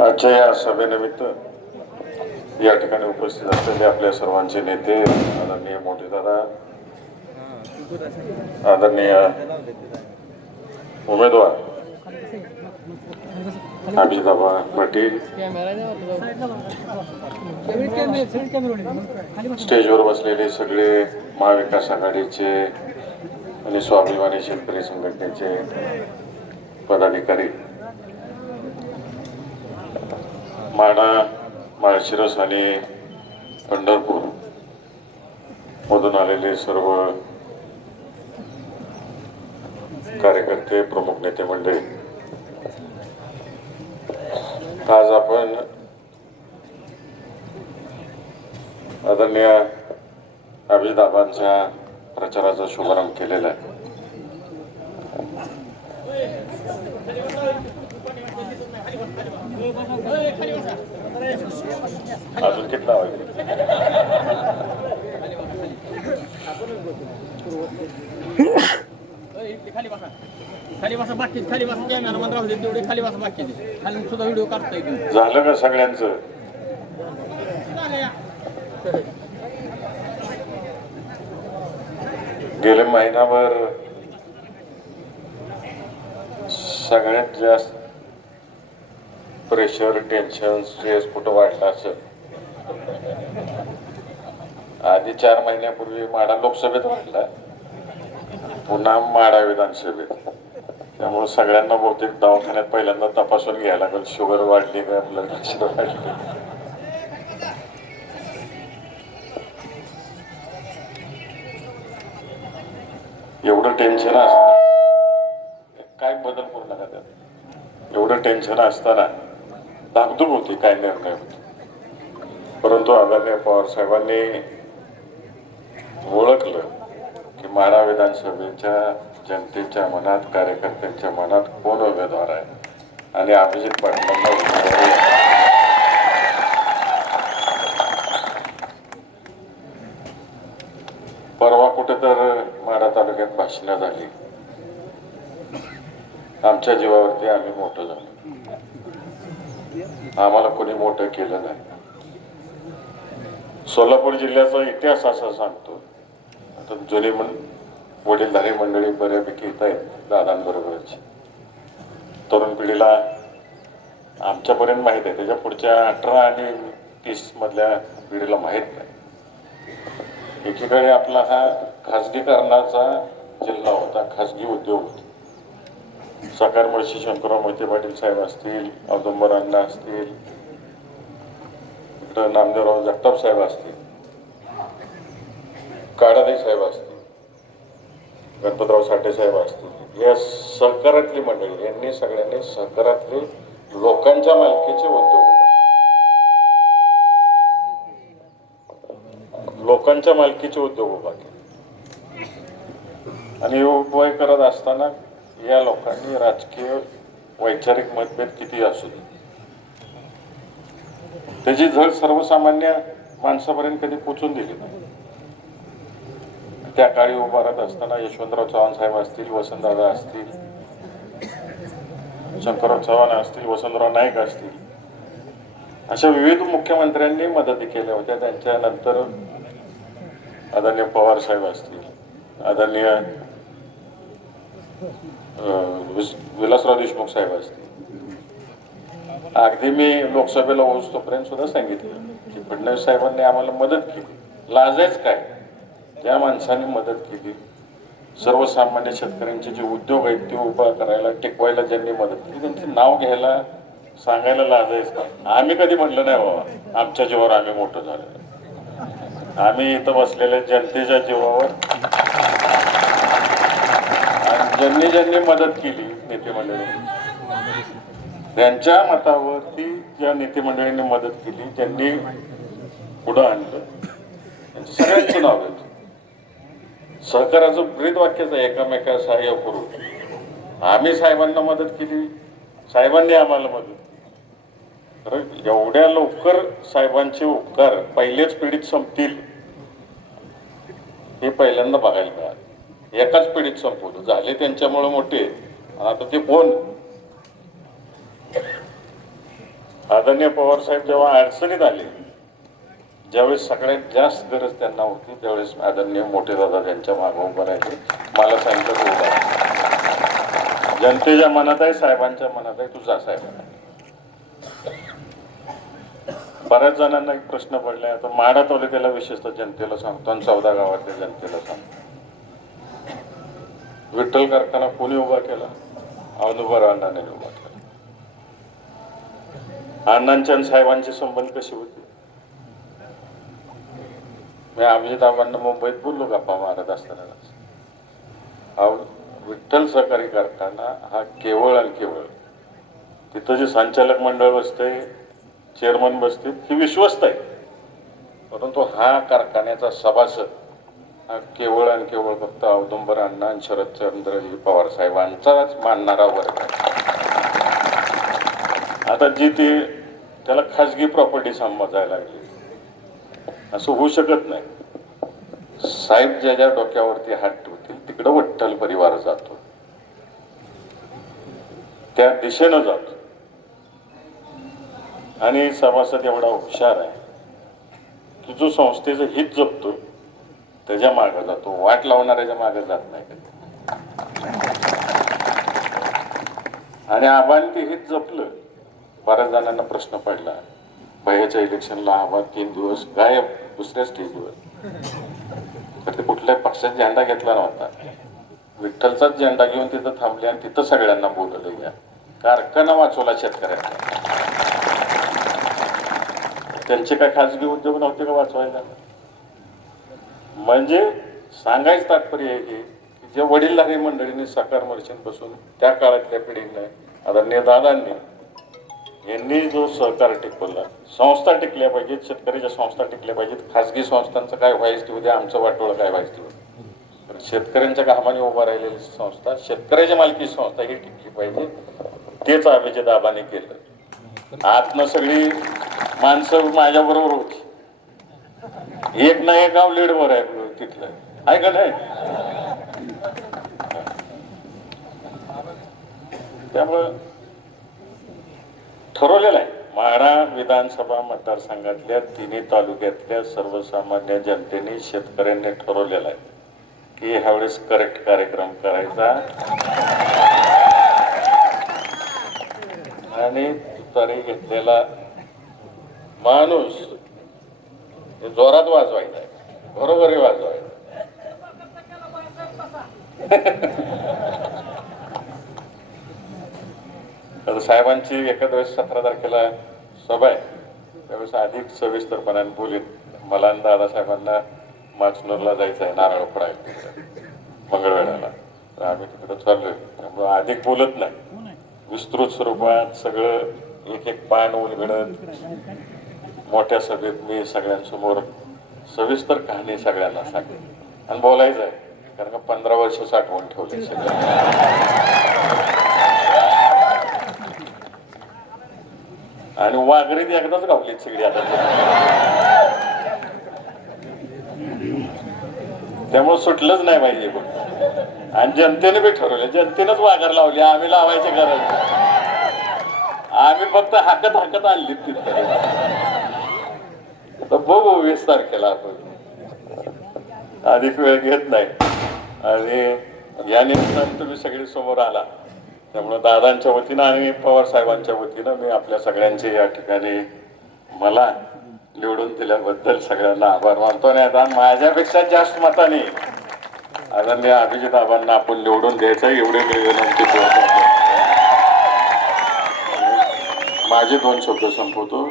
आजच्या या सभेनिमित्त या ठिकाणी उपस्थित असलेले आपल्या सर्वांचे नेते आदरणीय मोठे दादा आदरणीय उमेदवार अभिजिताबा पाटील स्टेजवर बसलेले सगळे महाविकास आघाडीचे आणि स्वाभिमानी शेतकरी संघटनेचे पदाधिकारी माडा माळशिरस आणि पंढरपूर मधून आलेले सर्व कार्यकर्ते प्रमुख नेते मंडळी. आज आपण आदरणीय अभिजिताबांच्या प्रचाराचा शुभारंभ केलेला आहे. अजून कितना वाजले खाली बसा खाली बसा बाकी खाली बसा कॅमेरा मध्ये राहू दे तेवढे खाली बसा बाकी खाली सुद्धा व्हिडिओ काढता येतो झालं का सगळ्यांचं? गेले महिनाभर सगळ्यात जास्त प्रेशर टेन्शन स्ट्रेस कुठं वाढला असेल? आधी चार महिन्यापूर्वी माडा लोकसभेत वाढला. पुन्हा माडा विधानसभेत. त्यामुळे सगळ्यांना बहुतेक दवाखान्यात पहिल्यांदा तपासून घ्यायला लागेल. शुगर वाढली का? ब्लड प्रेशर वाढली. एवढं टेन्शन असतं. काय बदल करू नका त्यात. एवढं टेन्शन असताना धाकधूक होती काय निर्णय होते. परंतु आदरणीय पवार साहेबांनी ओळखलं की माढा विधानसभेच्या जनतेच्या मनात कार्यकर्त्यांच्या मनात कोण उमेदवार आहे? आणि अभिजित पाटलांना उमेदवारी परवा कुठे तर माढा तालुक्यात भाषणं झाली. आमच्या जीवावरती आम्ही मोठं झालो. आम्हाला कोणी मोठं केलं नाही. सोलापूर जिल्ह्याचा इतिहास असा सांगतो. आता जुने मन वडीलधारी मंडळी बऱ्यापैकी येत आहेत दादांबरोबरच. तरुण पिढीला आमच्यापर्यंत माहीत आहे त्याच्या पुढच्या अठरा आणि तीस मधल्या पिढीला माहीत नाही. एकीकडे आपला हा खाजगीकरणाचा जिल्हा होता खाजगी उद्योग होते. साकार मुळशी शंकरराव मोहिते पाटील साहेब असतील औदुंबर अण्णा असतील इकडं नामदेवराव जगताप साहेब असतील काळादे साहेब असतील गणपतराव साठे साहेब असतील. या सहकारातली मंडळी यांनी सगळ्यांनी सहकारातले लोकांच्या मालकीचे उद्योग लोकांच्या मालकीचे उद्योग उभा केले. आणि उपाय करत असताना या लोकांनी राजकीय वैचारिक मतभेद किती असू दे. त्याची झळ सर्वसामान्य माणसापर्यंत कधी पोचून दिली नाही. त्या काळी उभारत असताना यशवंतराव चव्हाण साहेब असतील वसंतदादा असतील शंकरराव चव्हाण असतील वसंतराव नाईक असतील अशा विविध मुख्यमंत्र्यांनी मदती केल्या होत्या. त्यांच्यानंतर आदरणीय पवार साहेब असतील आदरणीय विलासराव देशमुख साहेब असतील. अगदी मी लोकसभेला होऊस तोपर्यंत सुद्धा सांगितलं की फडणवीस साहेबांनी आम्हाला मदत केली. लाजायच काय? त्या माणसाने मदत केली. सर्वसामान्य शेतकऱ्यांचे जे उद्योग आहेत ते उभा करायला टिकवायला ज्यांनी मदत केली त्यांचं नाव घ्यायला सांगायला लाजायच का आम्ही कधी म्हटलं नाही बाबा आमच्या जीवावर आम्ही मोठं झालेलं आम्ही इथं बसलेल्या जनतेच्या जीवावर ज्यांनी ज्यांनी मदत केली नेते मंडळी त्यांच्या मतावरती ज्या नेते मंडळींनी मदत केली त्यांनी पुढं आणलं त्यांचं सगळ्यांचं नाव घेतलं. सहकाराचं ब्रीद वाक्यच आहे एकामेका सहाय्य करून आम्ही साहेबांना मदत केली साहेबांनी आम्हाला मदत केली. तर एवढ्या लवकर साहेबांचे उपकार पहिलेच पिढीत संपतील हे पहिल्यांदा बघायला मिळालं. एकाच पिढीत संपवलं झाले त्यांच्यामुळे मोठे. आता ते कोण? आदरणीय पवार साहेब जेव्हा अडचणीत आले ज्यावेळेस सगळ्यात जास्त गरज त्यांना होती त्यावेळेस आदरणीय मोठे दादा त्यांच्या मागे उभं राहिले. मला सांगितलं तू उभा जनतेच्या मनात आहे साहेबांच्या मनात आहे तुझा साहेब बऱ्याच जणांना एक प्रश्न पडलाय. आता माडा तालुक्याला विशेषतः जनतेला सांगतो आणि चौदा गावातल्या जनतेला सांगतो. विठ्ठल कारखाना कोणी उभा केला? अनुभव अण्णाने उभा केला. अण्णांच्या आणि साहेबांचे संबंध कसे होते? मी अभिजिताबांना मुंबईत बोललो गप्पा मारत असताना. विठ्ठल सहकारी कारखाना हा केवळ आणि केवळ तिथं जे संचालक मंडळ बसते चेअरमन बसते ही विश्वस्त आहे. परंतु हा कारखान्याचा सभासद केवळ आणि केवळ फक्त औदुंबर अण्णा आणि शरदचंद्रजी पवार साहेबांचाच मानणारा वर्ग आता जी ती त्याला खाजगी प्रॉपर्टी समजायला लागली. असं होऊ शकत नाही. साहेब ज्या ज्या डोक्यावरती हात ठेवतील तिकडं वट्टल परिवार जातो. त्या दिशेनं जातो. आणि सभासद एवढा हुशार आहे. की जो संस्थेचं हित जपतो त्याच्यामागे जातो वाट लावणाऱ्याच्या मागे जात नाही आणि आबांनी ते हेच जपलं. बऱ्याच जणांना प्रश्न पडला भयाच्या इलेक्शनला आबा तीन दिवस गायब दुसऱ्या स्टेजवर तर ते कुठल्याही पक्षात झेंडा घेतला नव्हता. विठ्ठलचाच झेंडा घेऊन तिथं थांबले आणि तिथं सगळ्यांना बोलवलं या कारखाना वाचवला शेतकऱ्यांना. त्यांचे काय खाजगी उद्योग नव्हते का वाचवायला? म्हणजे सांगायचं तात्पर्य आहे की जे वडीलधारी मंडळींनी साकार मर्चंट बसून त्या काळातल्या पिढीने आदरणीय दादांनी यांनी जो सहकार टिकवला संस्था टिकल्या पाहिजेत शेतकऱ्याच्या संस्था टिकल्या पाहिजेत. खाजगी संस्थांचं काय व्हायचं ठेवू आमचं वाटोळं काय व्हायचं ठेवू शेतकऱ्यांच्या कामाने उभा राहिलेली संस्था शेतकऱ्याच्या मालकी संस्था ही टिकली पाहिजे. तेच अभिजित दाबाने केलं. आतनं सगळी माणसं माझ्याबरोबर होती. एक ना एक गाव लीडवर आहे. तिथलं. आहे का नाही? त्यामुळं ठरवलेलं आहे. माळा विधानसभा मतदारसंघातल्या तिन्ही तालुक्यातल्या सर्वसामान्य जनतेने शेतकऱ्यांनी ठरवलेलं आहे की ह्यावेळेस करेक्ट कार्यक्रम करायचा. आणि तुतारी घेतलेला माणूस हे जोरात वाजवायचा आहे बरोबरी तर साहेबांची एखाद्या वेळेस सतरा तारखेला सभा आहे. त्यावेळेस अधिक सविस्तरपणाने बोलीत मला आणि दादासाहेबांना माचनूरला जायचं आहे नारळ फोडायला मंगळवेळाला तर आम्ही तिकडे चाललोय त्यामुळं अधिक बोलत नाही. विस्तृत स्वरूपात सगळं एक एक पान उलगडत. मोठ्या सभेत मी सगळ्यांसमोर सविस्तर कहाणी सगळ्यांना सांगते आणि बोलायचं आहे कारण का पंधरा वर्ष साठवून ठेवले सगळ्या आणि वाघरीत एकदाच गावली सगळी आता. त्यामुळे सुटलंच नाही पाहिजे पण आणि जनतेने बी ठरवलं जनतेनंच वाघर लावली आम्ही लावायची गरज आम्ही फक्त हाकत हाकत आणली तिथं. तर बघू वीस तारखेला आपण. अधिक वेळ घेत नाही. आणि या निमित्तानं तुम्ही सगळे समोर आला. त्यामुळं दादांच्या वतीनं आणि पवार साहेबांच्या वतीनं मी आपल्या सगळ्यांचे या ठिकाणी मला निवडून दिल्याबद्दल सगळ्यांना आभार मानतो आणि आता माझ्यापेक्षा जास्त मताने आदरणीय अभिजित आबांना आपण निवडून द्यायचं एवढे मी विनंती करतो. माझे दोन शब्द संपवतो.